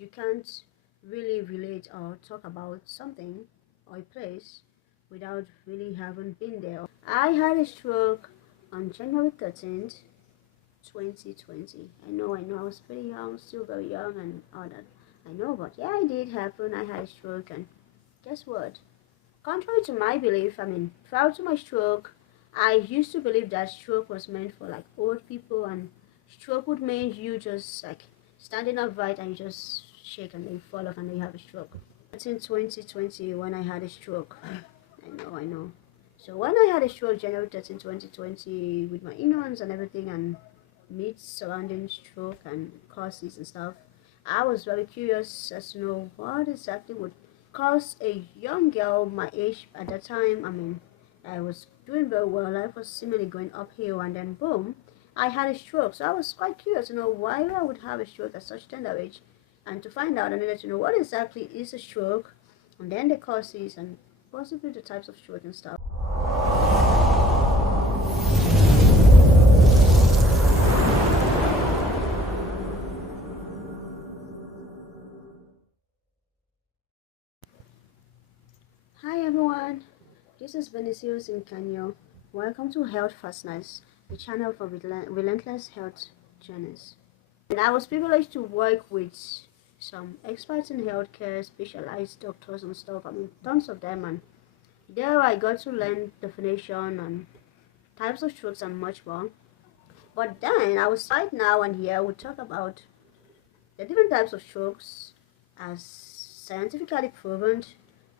You can't really relate or talk about something or a place without really having been there. I had a stroke on January 13th, 2020. I know, I was pretty young, still very young and all that. I know, but yeah, it did happen. I had a stroke, and guess what? Contrary to my belief, prior to my stroke, I used to believe that stroke was meant for like old people, and stroke would mean you just like standing upright and you just shake and then you fall off and then you have a stroke. That's in 2020 when I had a stroke. I know. So when I had a stroke, January 13th, 2020, with my ignorance and everything and myths surrounding stroke and causes and stuff, I was very curious as to know what exactly would cause a young girl my age at that time. I was doing very well, life was seemingly going uphill, and then boom, I had a stroke. So I was quite curious to know why I would have a stroke at such tender age. And to find out, I needed to know what exactly is a stroke, and then the causes, and possibly the types of stroke and stuff. Hi everyone, this is Benicius in Kenya. Welcome to Healthfastness, the channel for Relentless Health Journeys. And I was privileged to work with some experts in healthcare, specialized doctors and stuff. Tons of them, and there I got to learn definition and types of strokes and much more. But then I was right now and here we talk about the different types of strokes as scientifically proven,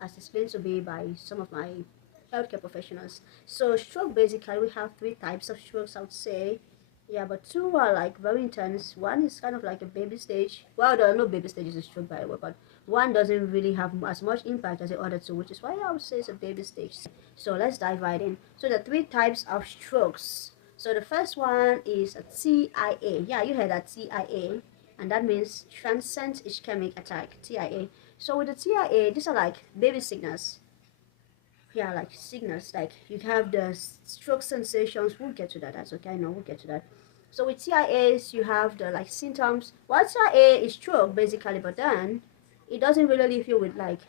as explained to me by some of my healthcare professionals. So stroke, basically we have three types of strokes, I would say. Yeah, but two are like very intense. One is kind of like a baby stage. Well, there are no baby stages in stroke, by the way, but one doesn't really have as much impact as the other two, which is why I would say it's a baby stage. So let's dive right in. So the three types of strokes. So the first one is a TIA. Yeah, you heard that, TIA, and that means transient ischemic attack, TIA. So with the TIA, these are like baby signals. Yeah, like signals, like you have the stroke sensations. We'll get to that. That's okay. I know we'll get to that. So with TIAs, you have the like symptoms. Well, TIA is stroke basically, but then it doesn't really leave you with like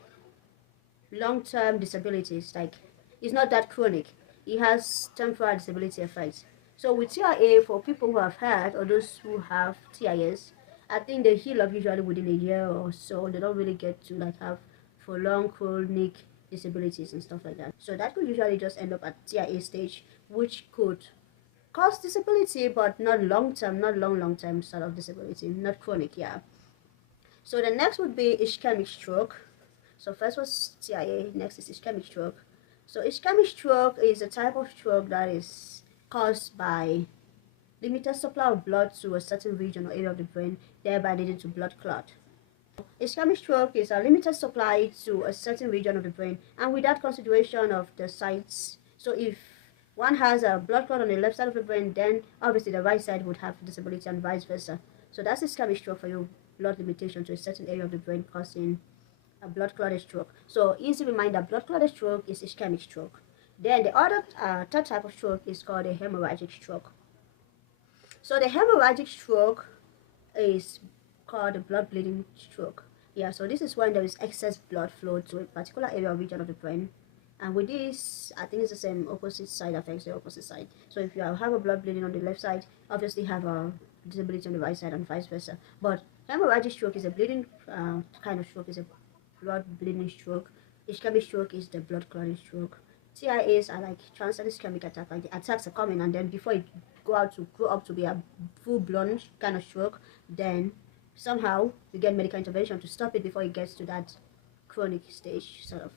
long-term disabilities. Like it's not that chronic. It has temporary disability effects. So with TIA, for people who have had or those who have TIAs, I think they heal up usually within a year or so. They don't really get to like have for long chronic disabilities and stuff like that. So that could usually just end up at TIA stage, which could cause disability, but not long term, not long term sort of disability, not chronic. Yeah. So the next would be ischemic stroke. So first was TIA, next is ischemic stroke. So ischemic stroke is a type of stroke that is caused by limited supply of blood to a certain region or area of the brain, thereby leading to blood clot. Ischemic stroke is a limited supply to a certain region of the brain, and without consideration of the sites. So if one has a blood clot on the left side of the brain, then obviously the right side would have disability and vice versa. So that's ischemic stroke for you, blood limitation to a certain area of the brain causing a blood clotted stroke. So easy reminder, blood clotted stroke is ischemic stroke. Then the other third type of stroke is called a hemorrhagic stroke. So the hemorrhagic stroke is called a blood bleeding stroke. Yeah, so this is when there is excess blood flow to a particular area or region of the brain. And with this, I think it's the same opposite side affects the opposite side. So if you have a blood bleeding on the left side, obviously have a disability on the right side and vice versa. But hemorrhagic stroke is a bleeding kind of stroke, is a blood bleeding stroke. Ischemic stroke is the blood clotting stroke. TIAs are like transient ischemic attack, like the attacks are coming, and then before it grow up to be a full-blown kind of stroke, then somehow you get medical intervention to stop it before it gets to that chronic stage, sort of.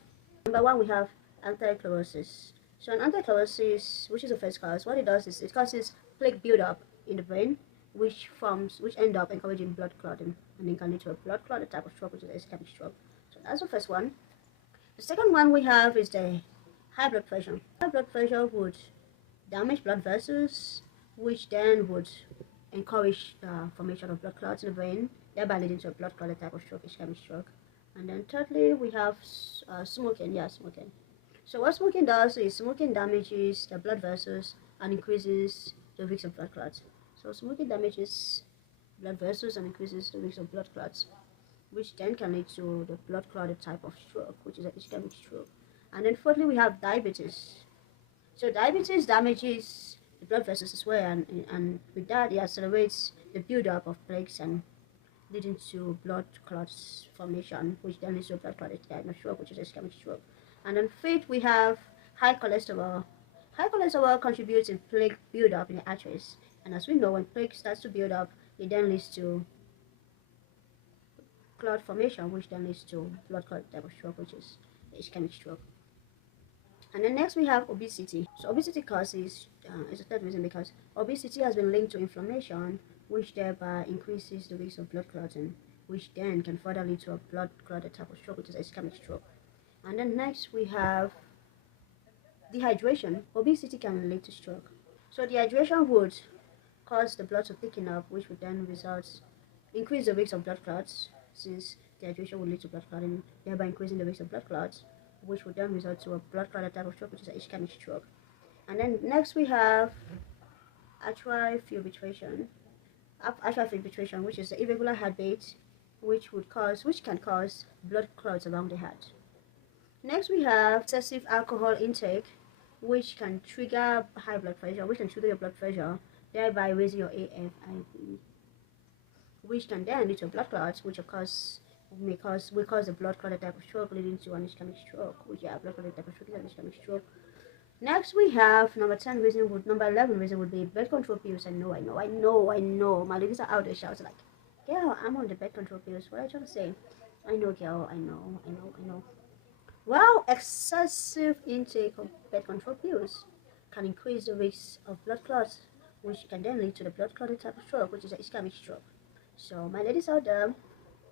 Number one, we have antisclerosis. So an antisclerosis, which is a first cause, what it does is it causes plaque buildup in the brain, which end up encouraging blood clotting, and then can lead to a blood clot, type of stroke, which is ischemic stroke. So that's the first one. The second one we have is the high blood pressure. High blood pressure would damage blood vessels, which then would encourage the formation of blood clots in the brain, thereby leading to a blood clotted type of stroke, ischemic stroke. And then thirdly, we have smoking. Yeah, smoking. So what smoking does is smoking damages the blood vessels and increases the risk of blood clots. So smoking damages blood vessels and increases the risk of blood clots. which then can lead to the blood clotted type of stroke, which is an ischemic stroke. And then fourthly, we have diabetes. So diabetes damages the blood vessels as well, and with that, it accelerates the buildup of plaques and leading to blood clots formation, which then leads to a blood clotted kind of stroke, which is ischemic stroke. And then fifth, we have high cholesterol. High cholesterol contributes in plaque buildup in the arteries, and as we know, when plaque starts to build up, it then leads to clot formation, which then leads to blood clot type of stroke, which is ischemic stroke. And then next we have obesity. So obesity causes is a third reason, because obesity has been linked to inflammation, which thereby increases the risk of blood clotting, which then can further lead to a blood clotted type of stroke, which is ischemic stroke. And then next we have dehydration. Obesity can lead to stroke. So dehydration would cause the blood to thicken up, which would then increase the risk of blood clots, since dehydration would lead to blood clotting, thereby increasing the risk of blood clots, which would then result to a blood clotted type of stroke, which is an ischemic stroke. And then next we have atrial fibrillation. Atrial fibrillation, which is the irregular heartbeat, which can cause blood clots around the heart. Next we have excessive alcohol intake, which can trigger high blood pressure, which can trigger your blood pressure, thereby raising your AFib, which can then lead to blood clots, which of course will cause a blood clotted type of stroke, leading to an ischemic stroke, which blood clotted type of stroke is an ischemic stroke. Next we have number 11 reason would be birth control pills. I know. My ladies are out there shouting like, girl, I'm on the birth control pills. What are you trying to say? I know, girl, I know. Well, excessive intake of birth control pills can increase the risk of blood clots, which can then lead to the blood clotted type of stroke, which is an ischemic stroke. So my ladies out there,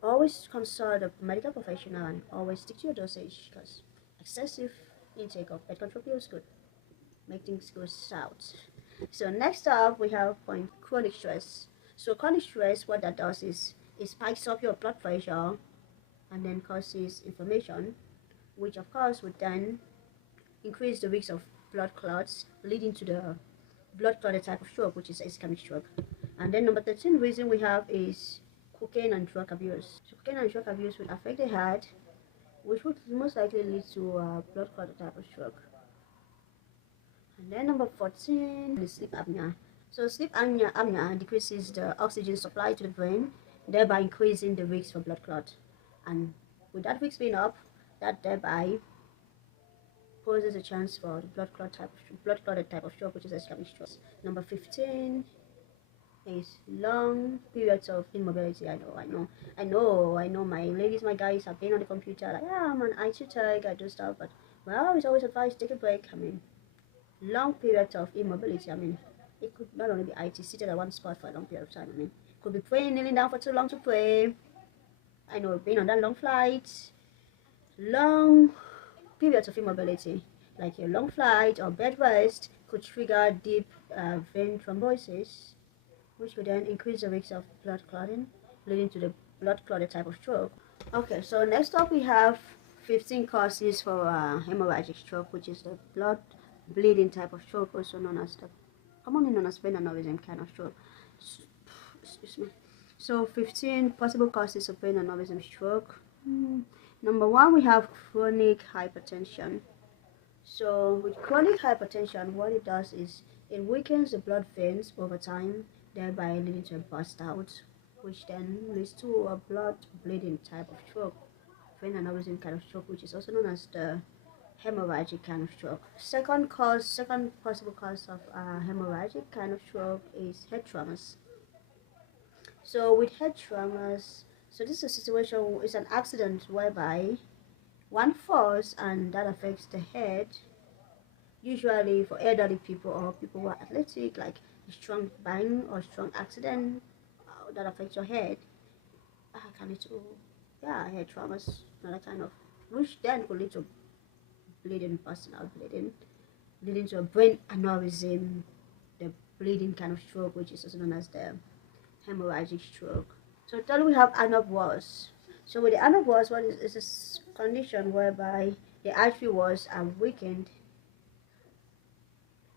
always consult a medical professional and always stick to your dosage, because excessive intake of birth control pills could make things go south. So next up we have point chronic stress. So chronic stress, what that does is it spikes up your blood pressure and then causes inflammation, which of course would then increase the risk of blood clots, leading to the blood clotted type of stroke, which is ischemic stroke. And then number 13 reason we have is cocaine and drug abuse. So cocaine and drug abuse would affect the heart, which would most likely lead to a blood clotted type of stroke. And then number 14 is sleep apnea. So sleep apnea decreases the oxygen supply to the brain, thereby increasing the risk for blood clot. And with that risk being up, that thereby poses a chance for the blood clotted type of stroke, which is ischemic stroke. Number 15 is long periods of immobility. I know. My ladies, my guys have been on the computer like, yeah, I'm an IT tech, I do stuff, but well, it's always advised take a break. Long periods of immobility. It could not only be IT, seated at one spot for a long period of time. It could be praying, kneeling down for too long to pray. I know, being on that long flight, long periods of immobility, like a long flight or bed rest, could trigger deep vein thrombosis, which would then increase the risk of blood clotting, leading to the blood clotted type of stroke. Okay, so next up we have 15 causes for hemorrhagic stroke, which is the blood bleeding type of stroke, also known as commonly known as vein aneurysm kind of stroke. Excuse me. So 15 possible causes of vein aneurysm stroke. Number 1, we have chronic hypertension. So with chronic hypertension, what it does is it weakens the blood veins over time, thereby leading to a burst out, which then leads to a blood bleeding type of stroke, vein aneurysm kind of stroke, which is also known as the hemorrhagic kind of stroke. Second possible cause of hemorrhagic kind of stroke is head traumas. So with head traumas, so this is a situation, it's an accident whereby one falls and that affects the head, usually for elderly people or people who are athletic, like a strong bang or strong accident that affects your head. Can lead to head traumas, another kind of, which then could lead to bleeding, bursting out bleeding, leading to a brain aneurysm, the bleeding kind of stroke, which is also known as the hemorrhagic stroke. So thirdly, we have aneurysm. So with the aneurysm, what is this condition whereby the artery walls are weakened,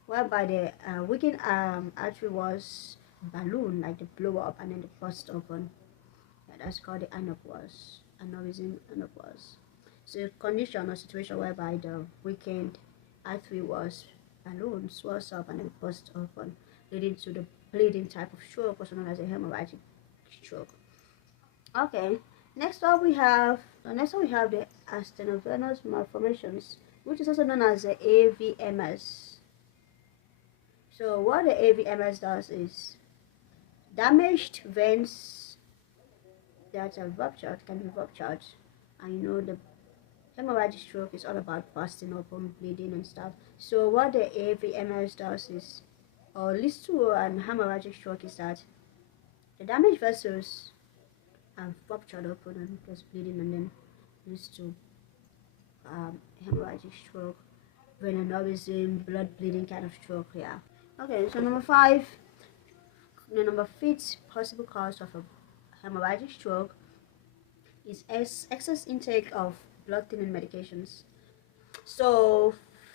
whereby the weakened artery walls balloon, like they blow up and then they burst open. That's called the anopause, aneurysm anopause. So a condition or situation whereby the weakened artery was alone swells up and then bursts open, leading to the bleeding type of stroke, also known as a hemorrhagic stroke. Okay, next up we have the astenovenous malformations, which is also known as the AVMS. So what the AVMS does is damaged veins that are ruptured can be ruptured, and you know the hemorrhagic stroke is all about busting open, bleeding and stuff. So what the AVMS does is, or leads to an hemorrhagic stroke, is that the damaged vessels are ruptured open and there's bleeding, and then leads to hemorrhagic stroke, vein aneurysm, blood bleeding kind of stroke. Yeah. Okay. So the number fifth possible cause of a hemorrhagic stroke is excess intake of blood thinning medications. So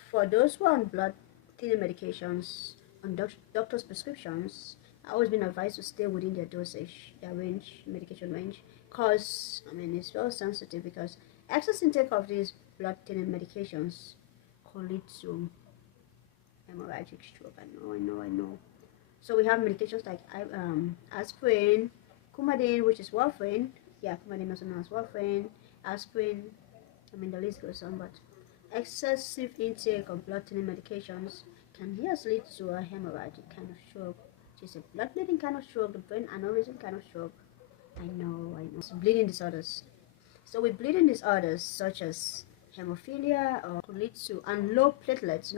for those who are on blood thinning medications on doctor's prescriptions, I've always been advised to stay within their dosage, their range, medication range, because I mean it's very sensitive, because excess intake of these blood thinning medications could lead to hemorrhagic stroke. I know. So we have medications like aspirin, Coumadin, which is warfarin. Yeah, Coumadin also known as warfarin, aspirin. I mean the list goes on, but excessive intake of blood thinning medications can yes lead to a hemorrhagic kind of stroke, which is a blood bleeding kind of stroke, the brain aneurysm kind of stroke. I know. So bleeding disorders. So with bleeding disorders such as hemophilia or could lead to, and low platelets,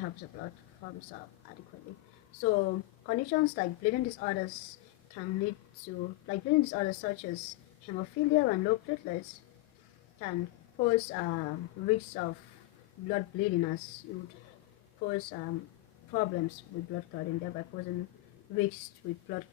helps the blood forms up adequately. So conditions like bleeding disorders can lead to, like bleeding disorders such as hemophilia and low platelets can pose risks of blood bleeding, as it would pose problems with blood clotting, thereby posing risks with blood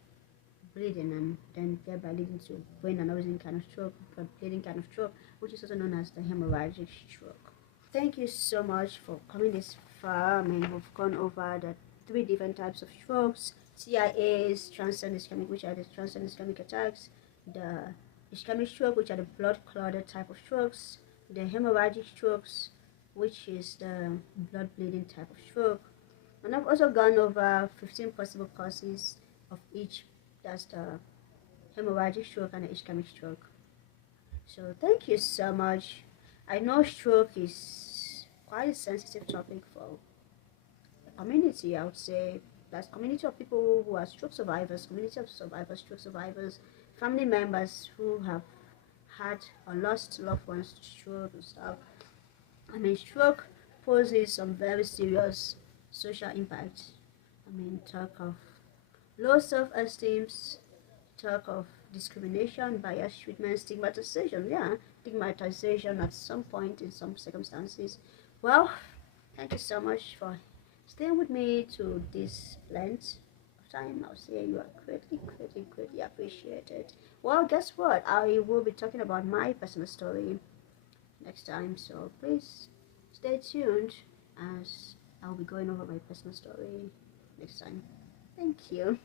bleeding, and then thereby leading to brain aneurysm kind of stroke, blood bleeding kind of stroke, which is also known as the hemorrhagic stroke. Thank you so much for coming this far. I mean, we've gone over the 3 different types of strokes: TIAs, transient ischemic, which are the transient ischemic attacks; the ischemic stroke, which are the blood clotted type of strokes; the hemorrhagic strokes, which is the blood bleeding type of stroke. And I've also gone over 15 possible causes of each. That's the hemorrhagic stroke and the ischemic stroke. So thank you so much. I know stroke is quite a sensitive topic for the community. I would say that's community of people who are stroke survivors, community of survivors, stroke survivors, family members who have had or lost loved ones to stroke and stuff. I mean, stroke poses some very serious social impact. I mean, talk of low self-esteem, talk of discrimination, bias treatment, stigmatization. Yeah, stigmatization at some point in some circumstances. Well, thank you so much for staying with me to this length of time. I'll say you are greatly appreciated. Well, guess what? I will be talking about my personal story next time, so please stay tuned as I'll be going over my personal story next time. Thank you.